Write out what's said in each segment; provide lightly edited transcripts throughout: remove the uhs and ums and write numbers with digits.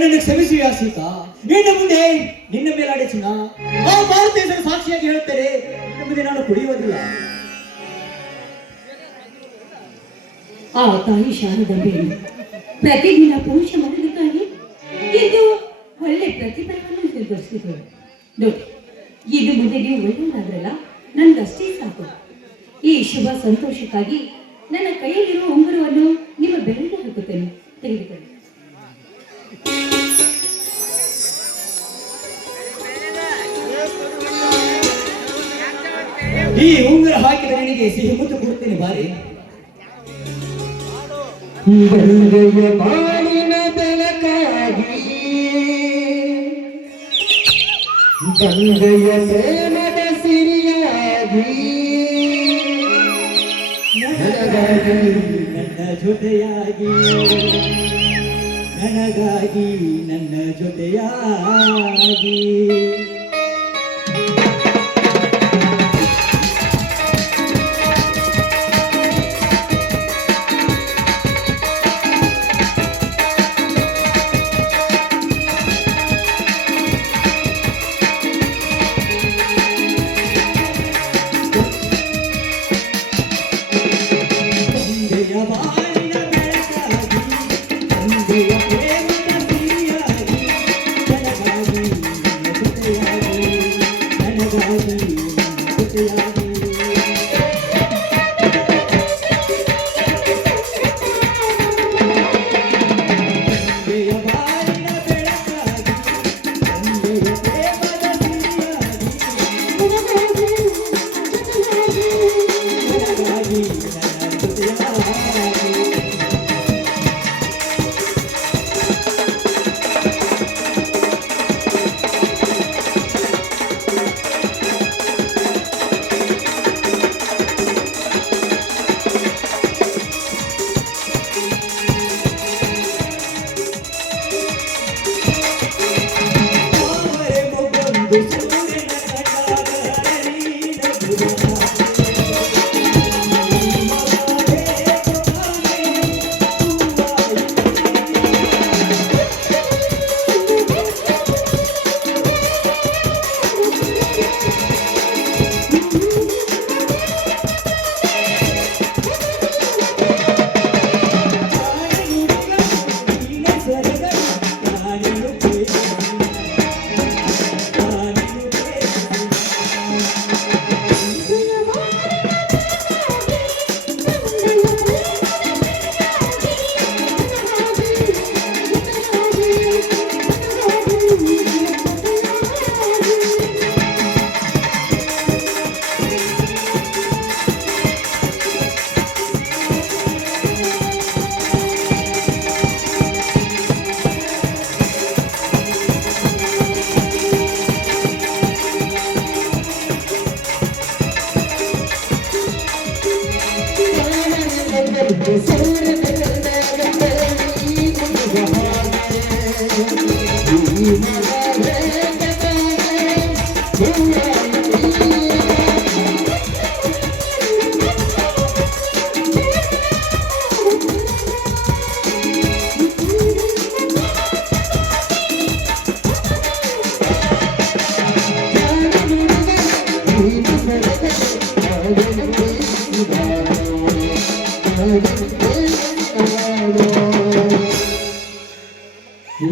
ನನ್ನನ್ನು ಕ್ಷಮಿಸುವ ಸೀತಾ. ನಿನ್ನ ಮುಂದೆ ನಿನ್ನ ಮೇಲಾಡೆ ಚಿನ್ನ ಆ ಭಾರತ ದೇಶದ ಸಾಕ್ಷಿಯಾಗಿ ಹೇಳ್ತಾರೆ, ನಿನ್ನ ಮುಂದೆ ನಾನು ಕುಡಿಯುವುದಿಲ್ಲ. ಆ ತಾಯಿ ಶಾರದಾಂಬೆಯನ್ನು ಪ್ರತಿದಿನ ಪುರುಷ ಮಗನಿಗಾಗಿ ಇದು ಒಳ್ಳೆ ಪ್ರತಿಫಲವನ್ನು ನಿರ್ಧರಿಸಿದ್ರು. ನೋಡಿ, ಇದು ಮುಂದೆ ನೀವು ಒಳ್ಳೆಯದಾದ್ರಲ್ಲ, ನನ್ಗಷ್ಟೇ ಸಾಕು. ಈ ಶುಭ ಸಂತೋಷಕ್ಕಾಗಿ ನನ್ನ ಕೈಯಲ್ಲಿರುವ ಉಂಗುರವನ್ನು ನಿಮ್ಮ ಬೆರಳಿಗೆ ಹಾಕುತ್ತೇನೆ, ತೆಗೆದುಕೊಳ್ಳಿ. ಈ ಉಂಗುರ ಹಾಕಿದ ನನಗೆ ಸಿಹಿ ಮುತ್ತು ಕೊಡುತ್ತೇನೆ ಬಾರಿ. ಗಂಗೆಯ ಬಾಳಿನ ಬೆಳಕಾಗಿ, ಗಂಗೆಯ ಪ್ರೇಮದ ಸಿರಿಯಾಗಿ, ನನಗಾಗಿ ನನ್ನ ಜೊತೆಯಾಗಿ, ನನಗಾಗಿ ನನ್ನ ಜೊತೆಯಾಗಿ.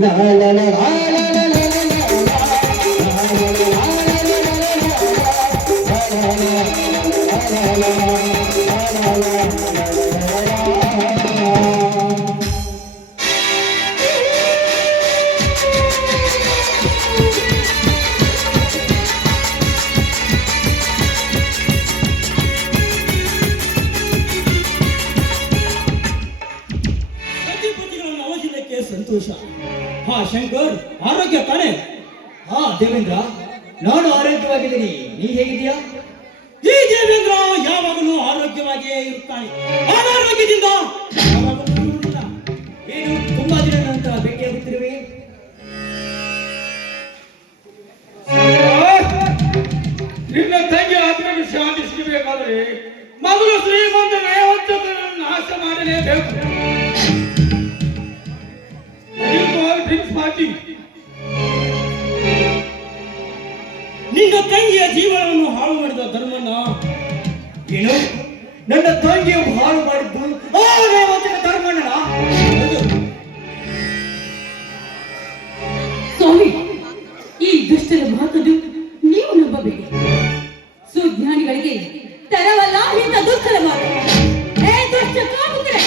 La la la la ಸಂತೋಷ. ಹಾ ಶಂಕರ್, ಆರೋಗ್ಯ ತಾನೆ? ಹಾ ದೇವೇಂದ್ರ, ನಾನು ಆರೋಗ್ಯವಾಗಿದ್ದೀನಿ. ನೀ ಹೇಗಿದೀಯಾ? ಈ ದೇವೇಂದ್ರ ಯಾವಾಗಲೂ ಆರೋಗ್ಯವಾಗಿಯೇ ಇರುತ್ತಾನೆ. ಅನಾರೋಗ್ಯದಿಂದ ಯಾವಾಗಲೂ ಇರುವುದಿಲ್ಲ. ಏನು ತುಂಬಾ ದಿನ ನಂತರ ಭೇಟಿಯಾಗುತ್ತಿರುವೆ? ನಿನ್ನ ತಂಗಿ ಆತ್ಮಕ್ಕೆ ಶಾಂತಿ ಸಿಗಬೇಕಾದರೆ ಮೊದಲು ಶ್ರೀಮಂತ ನಾಶ ಮಾಡಲೇಬೇಕು. ಡ್ರಿಂಕ್ಸ್ ಅಡ್ಡಿ. ನಿನ್ನ ತಂಗಿಯ ಜೀವನವನ್ನು ಹಾಳು ಮಾಡಿದ ಧರ್ಮಣ್ಣ ಏನು ನನ್ನ ತಂಗಿಯ ಹಾಳು ಮಾಡಿದ್ದು ಆ ರೇವತಿನ ಧರ್ಮಣ್ಣನ? ಸ್ವಾಮಿ, ಈ ದುಷ್ಟರ ಮಾತನ್ನು ನೀವು ನಂಬಬೇಡಿ. ಸುಜ್ಞಾನಿಗಳಿಗೆ ತರವಲ್ಲ ಇಂಥ ದುಷ್ಟರ ಮಾತು. ಏ ದುಷ್ಟ ಕಾಮುಕರೇ,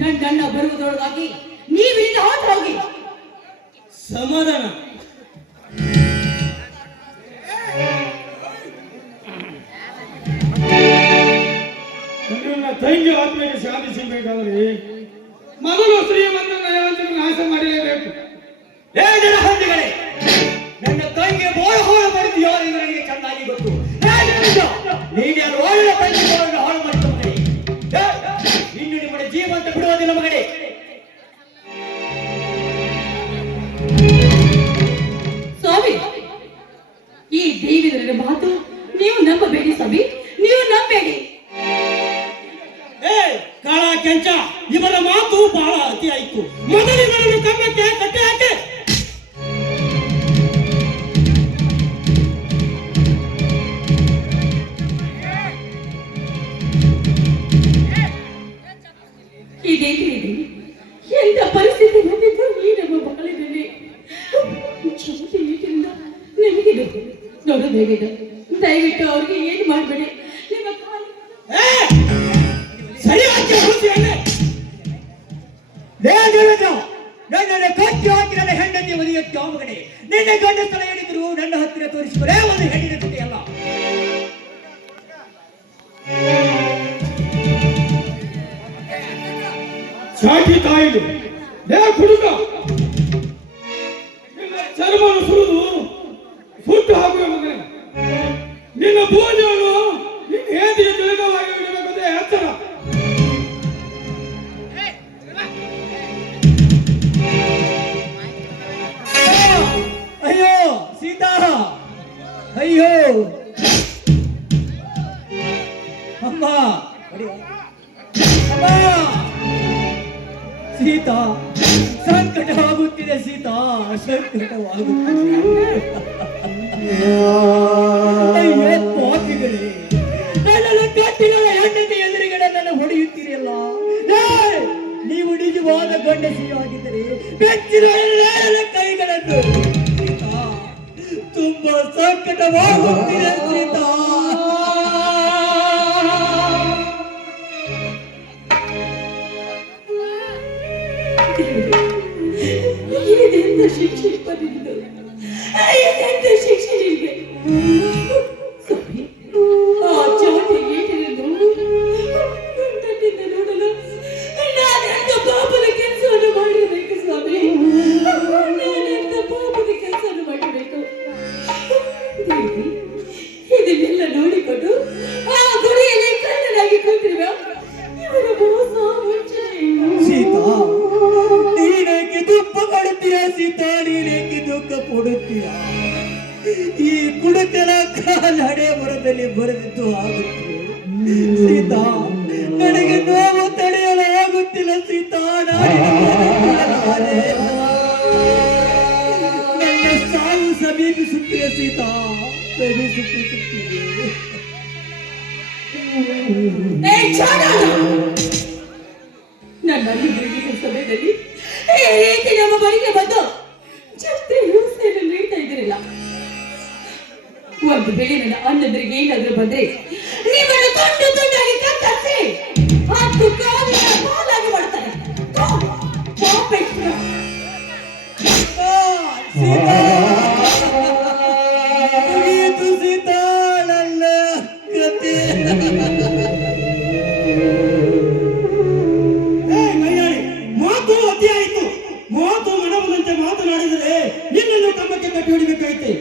ನನ್ನಣ್ಣ ಬರುವುದರೊಳಗಾಗಿ ನೀವಿಲ್ಲಿಂದ ಹೊರಟು ಹೋಗಿ. ಸಮಾಧಾನ. ನನ್ನ ತಂಗಿ ಆತ್ಮೆಗೆ ಶಾಂತಿ ಸಿಗಬೇಕಾದ್ರೆ ಮೊದಲು ಶ್ರೀಮಂತನ ನಯವಂತನ ನಾಶ ಮಾಡಲೇಬೇಕು. ಏ ಜನಹಂದಿಗಳೇ, ನನ್ನ ತಂಗಿಯ ಬೋಳು ಹಾಳು ಮಾಡಿದ್ದು ಯಾರು ಎಂದು ನನಗೆ ಚೆನ್ನಾಗಿ ಗೊತ್ತು. ನೀನು ಯಾರು ಒಳ್ಳೆ ತಂಗಿ ಬೋಳನ್ನು ಹಾಳು ಮಾಡಿಕೊಂಡೆ. ಇನ್ನು ನಿಮ್ಮನೆ ಜೀವಂತ ಬಿಡುವುದಿಲ್ಲ ಮಗನೇ. ಸ್ವಾಮಿ, ಈ ದೇವಿದರ ಮಾತು ನೀವು ನಂಬಬೇಡಿ ಸ್ವಾಮಿ, ನೀವು ನಂಬೇಡಿ. ಏ ಕಾಳ ಕೆಂಚ, ಇವರ ಮಾತು ಬಹಳ ಅತಿ ಆಯ್ತು. ಮೊದಲು ಇವರನ್ನು ಕಂಬಕ್ಕೆ ಕಟ್ಟಿ ಹಾಕಿ. ಇದೇನು ಇದೆ? ಎಂತ ಪರಿಸ್ಥಿತಿ ಬಂದಿದ್ದು ಈ ನಮ್ಮ ಮಕ್ಕಳಿನಲ್ಲಿ. ಕ್ಷಮತೆ ಏನಿಲ್ಲ ನಿಮಗೆ ನೋಡು ದಯವಿಟ್ಟು ಅವ್ರಿಗೆ ಏನು ಮಾಡಬೇಡಿ. ನಿಮ್ಮ ಸರಿಯಾಗಿ ನನ್ನನ್ನು ಕಟ್ಟಿ ಹಾಕಿ ನನ್ನ ಹೆಂಡತಿ ಒದೆಯಕ್ಕೆ ಮಗನೇ. ನಿನ್ನ ಗಂಡ ಸ್ಥಳ ಹೇಳಿದ್ರು ನನ್ನ ಹತ್ತಿರ ತೋರಿಸಿದರೆ ಒಂದು ಹೆಣ್ಣಿನ ಜೊತೆ ಅಲ್ಲ. ಶಾಖಿ ತಾಯಿದು ದೇ ಕುಡುಕ ನಿನ್ನ ಚರ್ಮವನ್ನು ಸುರಿದು ಸುಟ್ಟು ಹಾಕುವ ಮಗನೇ. ನಿನ್ನ ಭೋಜನವನ್ನು ನಿನ್ನ ಹೇದಿಗೆ ತಿಳಿದವಾಗಿ ಇಡಬೇಕಂತ ಎತ್ತರ. ಅಯ್ಯೋ ಸೀತಾ, ಅಯ್ಯೋ ಅಮ್ಮ, ಅಮ್ಮ ಸೀತಾ, ಸಂಕಟವಾಗುತ್ತಿದೆ ಸೀತಾ, ಸಂಕಟವಾಗುತ್ತಿದೆ. ಅಯ್ಯೋ ಪಾಪಿಗಳೇ, ನನ್ನನ್ನು ಕಟ್ಟಿಗಳ ಹೆಂಡತಿ ಎದುರುಗಡೆ ನನ್ನ ಹೊಡೆಯುತ್ತೀರಲ್ಲ. ನೀವು ನಿಜವಾದ ಗಂಡಸಿಯಾಗಿದ್ದರೆ ಬೆಚ್ಚಿನ ನನ್ನ ಕೈಗಳನ್ನು. ಸೀತಾ, ತುಂಬಾ ಸಂಕಟವಾಗುತ್ತಿದೆ ಸೀತಾ. ಇದೆಂತ ಶಿಕ್ಷೆ ಬಂದಿದ್ದು? ಇದೆಂತ ಶಿಕ್ಷೆ ನಿಮಗೆ? ಸ್ವಾಮಿ, ಆ ಚಾಟಿ ಏಟಿನಿಂದ ನನ್ನಿಂದ ನೋಡಲು ನಾನೆಂತ ಪಾಪದ ಕೆಲಸವನ್ನು ಮಾಡಬೇಕು ಸ್ವಾಮಿ. ನಾನೆಂತ ಪಾಪದ ಕೆಲಸವನ್ನು ಮಾಡಬೇಕು. ದೇವಿ, ಇದನ್ನೆಲ್ಲ ನೋಡಿಕೊಂಡು ಆ ಗುಡಿಯಲ್ಲಿ ಕಳ್ಳನಾಗಿ ಕೂತಿರುವ ಇವರ ಮೋಸ ವಂಚನೆ. ಸೀತಾ, ನೀನೇಕೆ ದುಃಖ ಪಡುತ್ತೀರಾ ಸೀತಾ? ನೀನೇಕೆ ದುಃಖ ಪಡುತ್ತೀರಾ? ಈ ಕುಡುಕನ ಕಾಲಡೆ ಬರದಲ್ಲಿ ಬರೆದಿದ್ದು ಆಗುತ್ತೆ ಸೀತಾ. ನನಗೆ ನೋವು ತಡೆಯಲು ಆಗುತ್ತಿಲ್ಲ ಸೀತಾ. ನನ್ನ ಸಾವು ಸಮೀಪಿಸುತ್ತಿದೆ ಸೀತಾ, ಸಮೀಪಿಸುತ್ತಿದೆ. ನನ್ನ ಅಲ್ಲಿನ ಸಮಯದಲ್ಲಿ ಈ ರೀತಿ ನಮ್ಮ ಮನೆಗೆ ಬಂದು ಛತ್ರಿ ಹಿಂಸೆಯನ್ನು ನೀಡ್ತಾ ಇದ್ದೀರಲ್ಲ. ಒಂದು ವೇಳೆ ನನ್ನ ಅಣ್ಣಂದರಿಗೆ ಏನಾದ್ರೂ ಬಂದ್ರೆ ನಿಮ್ಮನ್ನು ತುಂಡು ತುಂಡಾಗಿ ಕತ್ತರಿಸಿ 10 ಕಾಲಿನ ಪಾಲಾಗಿ ಮಾಡ್ತಾರೆ. ಮುಗಿಯಿತು ಸೀತಾ ನನ್ನ ಕತೆ. ಮಾತು ಅತಿ ಆಯಿತು. ಮಾತು ಮನವಂತೆ ಮಾತನಾಡಿದರೆ ನಿನ್ನನ್ನು ಕಂಬಕ್ಕೆ ಕಟ್ಟಿ ಹೊಡಿಬೇಕಾಯ್ತೆ.